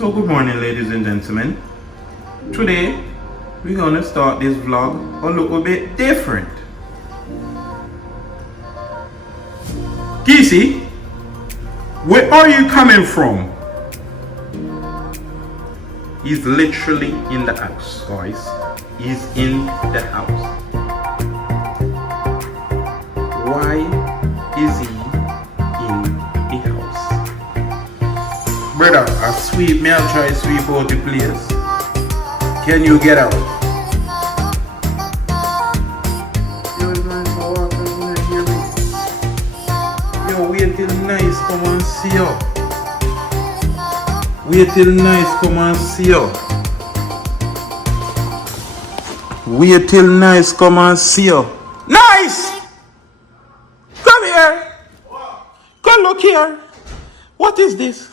So good morning, ladies and gentlemen. Today we're gonna start this vlog a little bit different. Kisi, where are you coming from? He's literally in the house, guys. He's in the house. Why is he in the house? Brother, I sweep me, I'll try to sweep out the place. Can you get out? Yo, wait till nice come and see you. Wait till nice come and see you. Wait till nice come and see you. Nice! Come here. Come look here. What is this?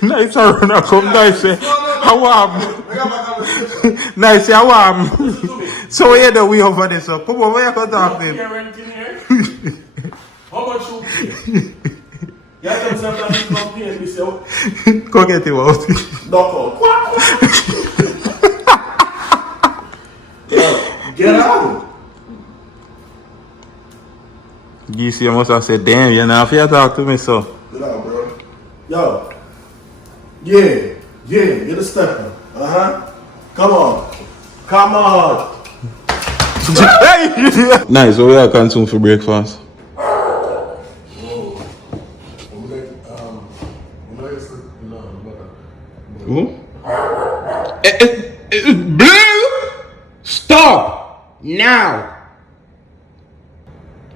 Nice, I run come nice. How warm? Nice, how warm? So where the way over there, so come over here, come talk to him. How much you pay? You have to tell me that not paying me, so. Go get him out. Knock out. Get out. You see, I must have said, damn, you're not here to talk to me, so. Get out, bro. Yo. Yeah, you're the stepper. Come on. Nice, what we are consume for breakfast? Who? Blue! Stop! Now!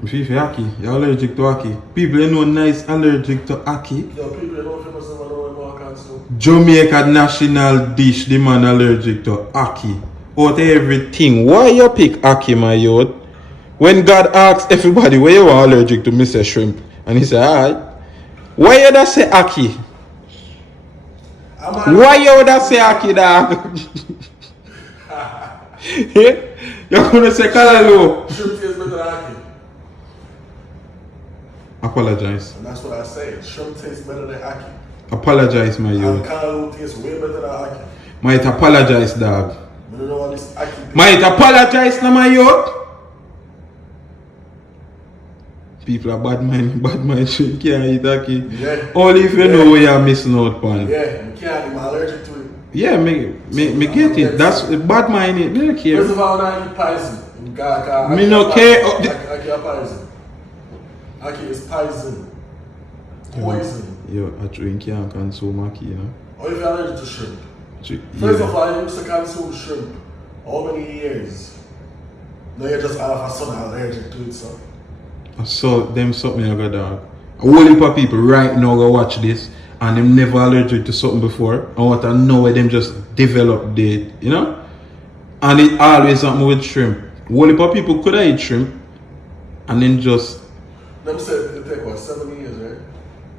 Fifi, Ackee, you're allergic to Ackee. People know nice allergic to Ackee. Yo, people know famous and know what I can do. Jamaica national dish, the man allergic to Ackee. Out of everything, why you pick Ackee, my youth? When God asks everybody, where you are allergic to, me say shrimp. And he said, alright. Why you da say Ackee? Why you da say Ackee, dog? You're gonna say Kalalo. Shrimp tastes better than Ackee. Apologize. And that's what I say. Shrimp tastes better than Ackee. Apologize, my youth. Kalalo tastes way better than Ackee. Might apologize, dog. I don't know what this Ackee. Might apologize now, my youth. People are bad mind, shit, can't eat Ackee. Yeah. Only if you know where you're missing out, pan. Yeah, you can't, I'm allergic to it. Yeah, me get it. That's bad mind, me don't care. First of all, I eat poison. Me no care. Ackee is poison. Ackee is poison. Poison. Yo, I drink can't consume Ackee, you know. Or if you're allergic to shrimp. First of all, I used to consume shrimp. How many years? Now you're just all of a sudden allergic to it, so. So, them something I got dog. A whole heap of people right now go watch this and them never allergic to something before. And what I know where them just develop the, you know? And it always something with shrimp. A whole heap of people could eat shrimp and then just. Them said it take what, 7 years, right?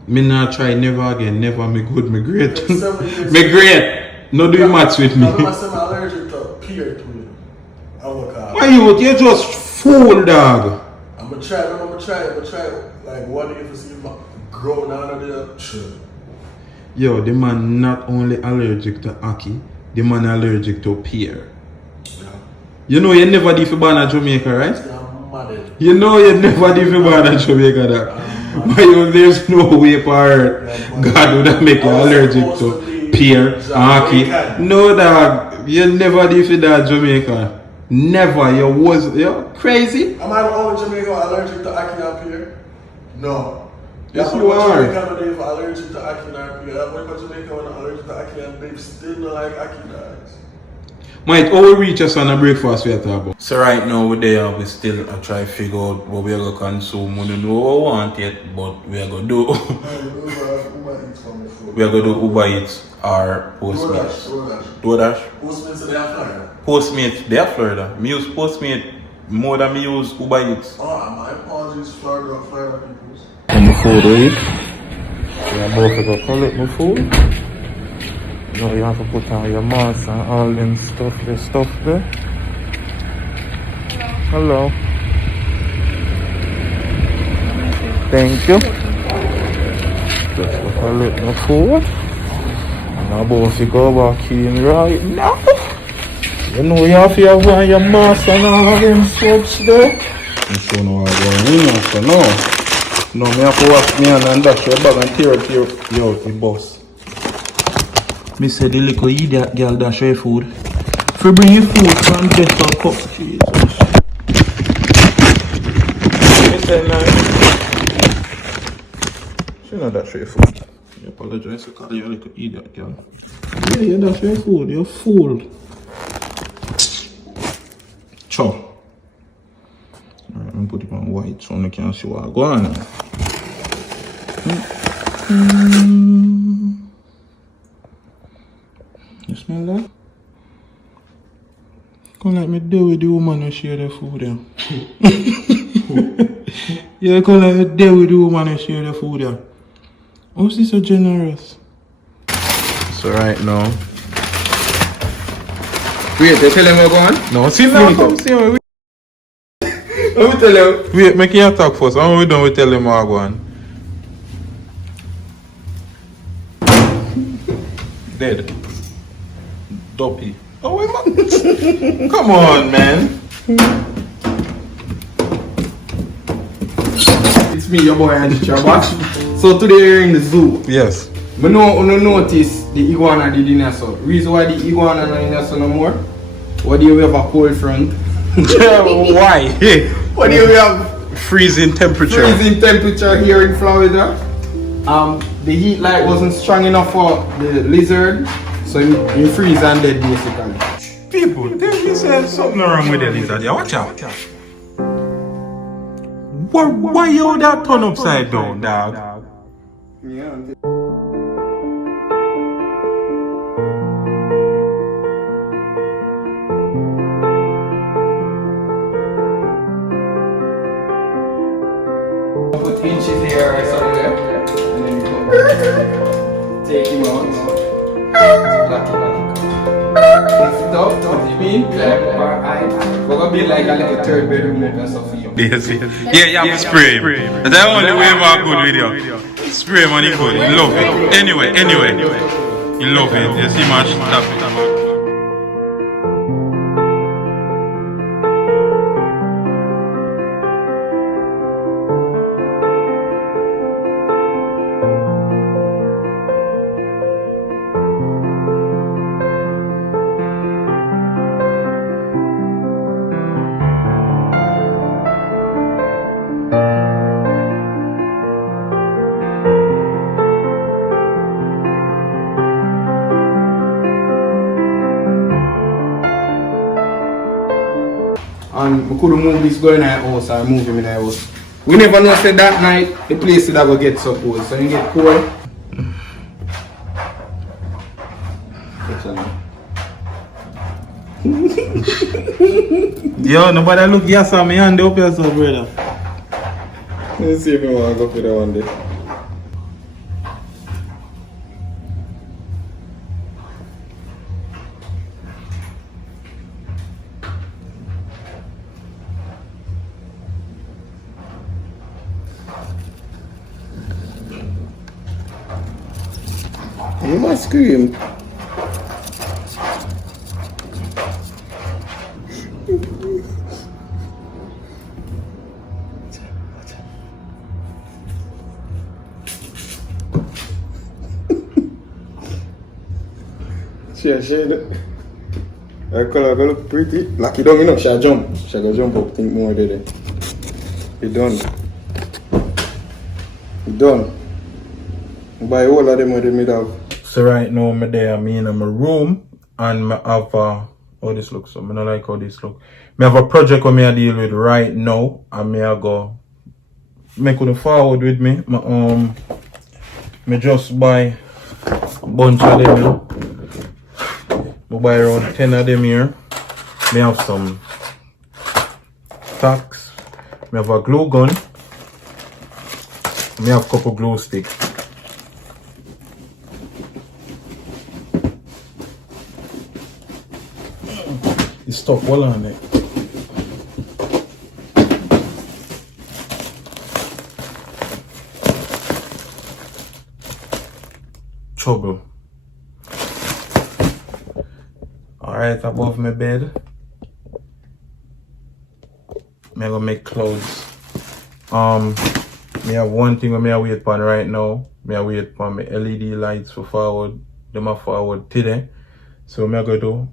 Me not try never again, never. Me good, me great. 7 years. Me great. No do match with me. I'm allergic to pear to it. Avocado. Why you just fool, dog? I'm gonna try like 1 year to see if I grow down of the shit. Yo, the man not only allergic to Ackee, the man allergic to pear. Yeah. You know you never did for born in Jamaica, right? Yeah, I'm mad. You know you never did for born in Jamaica, dog. But there's no way for earth God would have make you allergic to pear and Ackee. No, dog. You never did for that Jamaica. Never. You're crazy. Am I the only Jamaican allergic to Ackee and pear? No. Yes, you are. Jamaican allergic to Ackee and pear. I'm going to Jamaica when I'm allergic to Ackee and they still don't like Ackee dogs. Might all reach us on a breakfast we are talking about. So right now we there, we still try to figure out what we are going to consume. We don't know what we want yet, but we are going to do. We are going to do Uber Eats or Postmates. DoorDash. Postmates they are Florida. Postmates, they are Florida. Me use Postmates more than me use Uber Eats. Oh, my apologies, Florida people. And the food we eat. We are both going to collect my food. Now you have to put on your mask and all them stuff, the stuff there. Hello. Thank you. Just look a little food. I'm about to go back in right now. You know you have to have one your mask and all of them swabs there. I'm sure no I'm going in so no. No, me have to wash me and dash your bag and tear you out the bus. Me say the little idiot girl dash your food. If you bring your food from better cup, Jesus. Me say nice. She not dash your food. I apologize because you're a little idiot girl. Yeah, dash your food, you're fool. Chow. Alright, I'm put it on white so you can see what I go on. You smell that? Come like me deal with the woman who share the food there. Yeah, come like me deal with the woman who share the food there. How's this so generous? So right now. Wait, they tell him we're going? No, see now, come see me. Let me tell you. Wait, make you talk first. When we done, we tell him how go on. Dead. Dopey. Oh, wait, man. Come on, man. It's me, your boy, Andy Chabot. So today we're in the zoo. Yes. I know you notice the iguana did in there so. Reason why the iguana not in there so no more? What do you have a cold front? Why? What do you have? Freezing temperature. Freezing temperature here in Florida. The heat light wasn't strong enough for the lizard, so he freeze and dead basically. People, they say something wrong with the lizard. Yeah, watch out. Why you that turn upside down, dog? Yeah. Put inches here or somewhere, and then you go take him out. Lucky. Lift it up, what do you mean? Like our eye. We're gonna be like a little third bedroom and stuff for you. Yes. Yeah, you have to spray him. That's the only way more good video. Spray him and he good. You love it. Anyway. You love it. You see much stuff. And we couldn't move this guy in our house or move him in our house. We never know said that night the place that go get so cold. So you get cold. Yo, nobody look yes at me hand up yourself, brother. Let's see if you want to go for that one day. You must scream. She that color look pretty. Like you don't you know, she jump. She go jump up, think more there. You done. Buy all of them with the middle. So right now I'm there, I'm in my room and I have how this looks. So I don't like how this look. I have a project where I deal with right now and I go make it forward with me. I just buy a bunch of them here. I buy around 10 of them here. I have some tacks. I have a glue gun. I have a couple glue sticks. It's stuck, hold on there. trouble. Alright, above my bed, I'm gonna make clouds. Me have one thing I wait upon right now. I wait upon my LED lights for forward. Them are forward today. So I'm gonna do,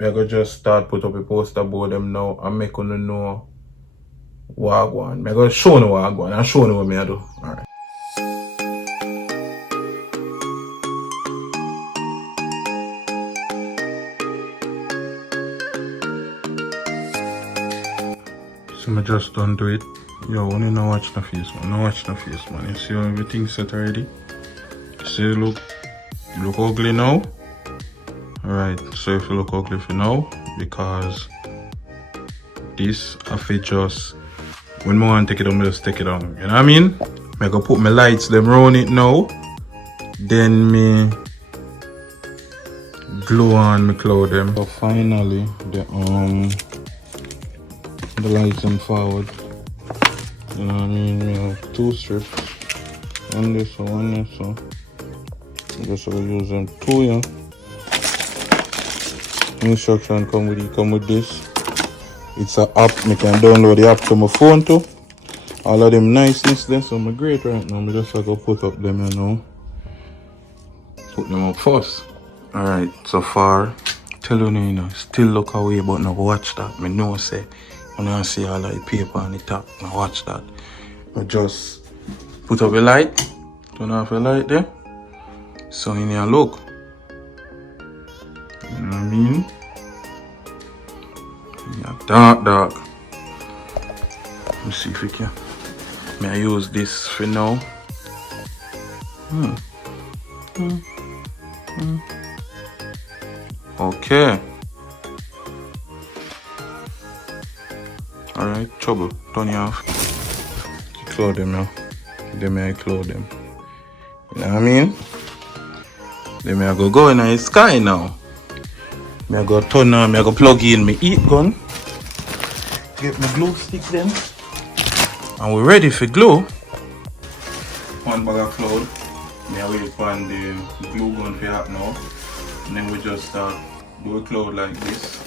I'm gonna just start put up a poster about them now and make you know what I want. I'm gonna show you what I want and show you what I do. Alright. So I just done do it. Yo, when you not watch the face, man. Not watch the face, man. You see how everything set already? See, look ugly now. Alright, so if you look ugly for now, because this I fit just when I want to take it down, I just take it down. You know what I mean? I go put my lights them around it now. Then me glue on my cloud them. So finally the lights them forward. You know what I mean? We have 2 strips. One this one, one this one. Just gonna use them 2, yeah. Instruction come with this. It's an app. I can download the app to my phone too. All of them niceness there, so I'm great right now. I just like to put up them, you know. Put them up first. Alright, so far, tell you, you know, still look away, but now watch that. I know say when I see all the paper on the top, now watch that. I just put up a light, turn off a light there. So in here look. You know what I mean? Yeah, dark. Let's see if we can. May I use this for now? Okay. Alright, trouble. Turn it off. Close them now. Then may I close them. You know what I mean? Then may I go in the sky now. May I go turn on, may I go plug in my heat gun. Get my glue stick then. And we're ready for glue. One bag of cloud. May I wait for the glue gun for happen now. And then we just start do a cloud like this.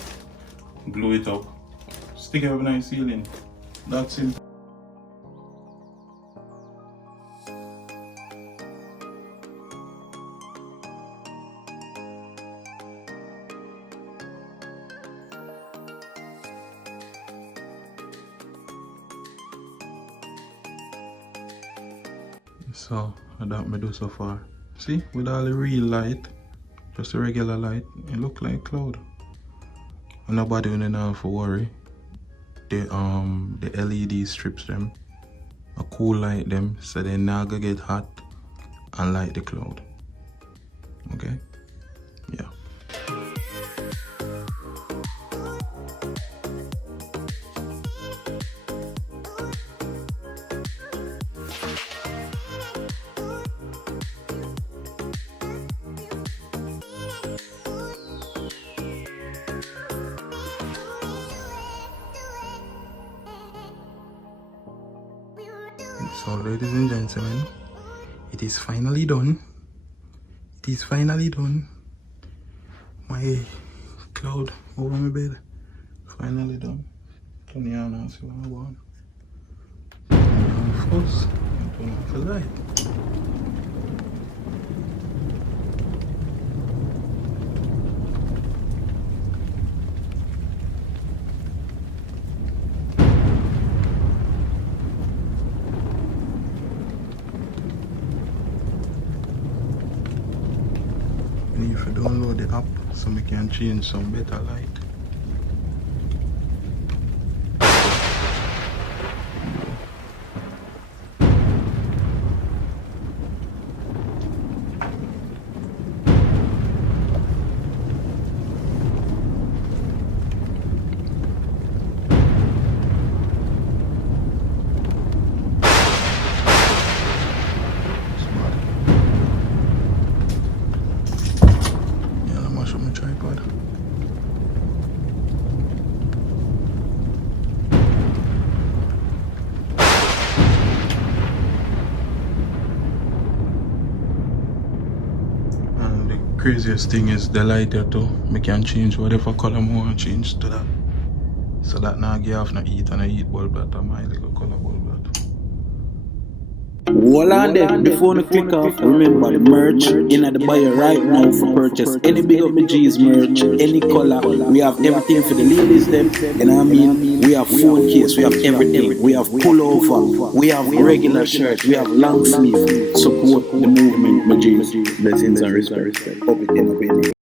Glue it up. Stick it up in the ceiling. That's simple. So that me do so far. See, with all the real light, just a regular light, it look like cloud. And nobody will not have to worry. The LED strips them, a cool light them, so they not gonna get hot and light the cloud. Okay? Yeah. So ladies and gentlemen, it is finally done. It is finally done. My cloud over my bed. Finally done. Turn it on and see what I want. Turn it on first and turn off the light. If you download the app so we can change some better light. Tripod. craziest thing is the light here too. I can change whatever color I want to change to that. So that now give off no heat and I heat bulb that or my little color bulb that. Hold on there, before you click off, remember the merch in the bio right now for purchase. Any Big Up My G's merch, any color, we have everything for the ladies them, you know what I mean? We have phone case, we have everything, we have pullover, we have regular shirt, we have long sleeve. Support the movement, my G's. Blessings and respect. Hope it can be.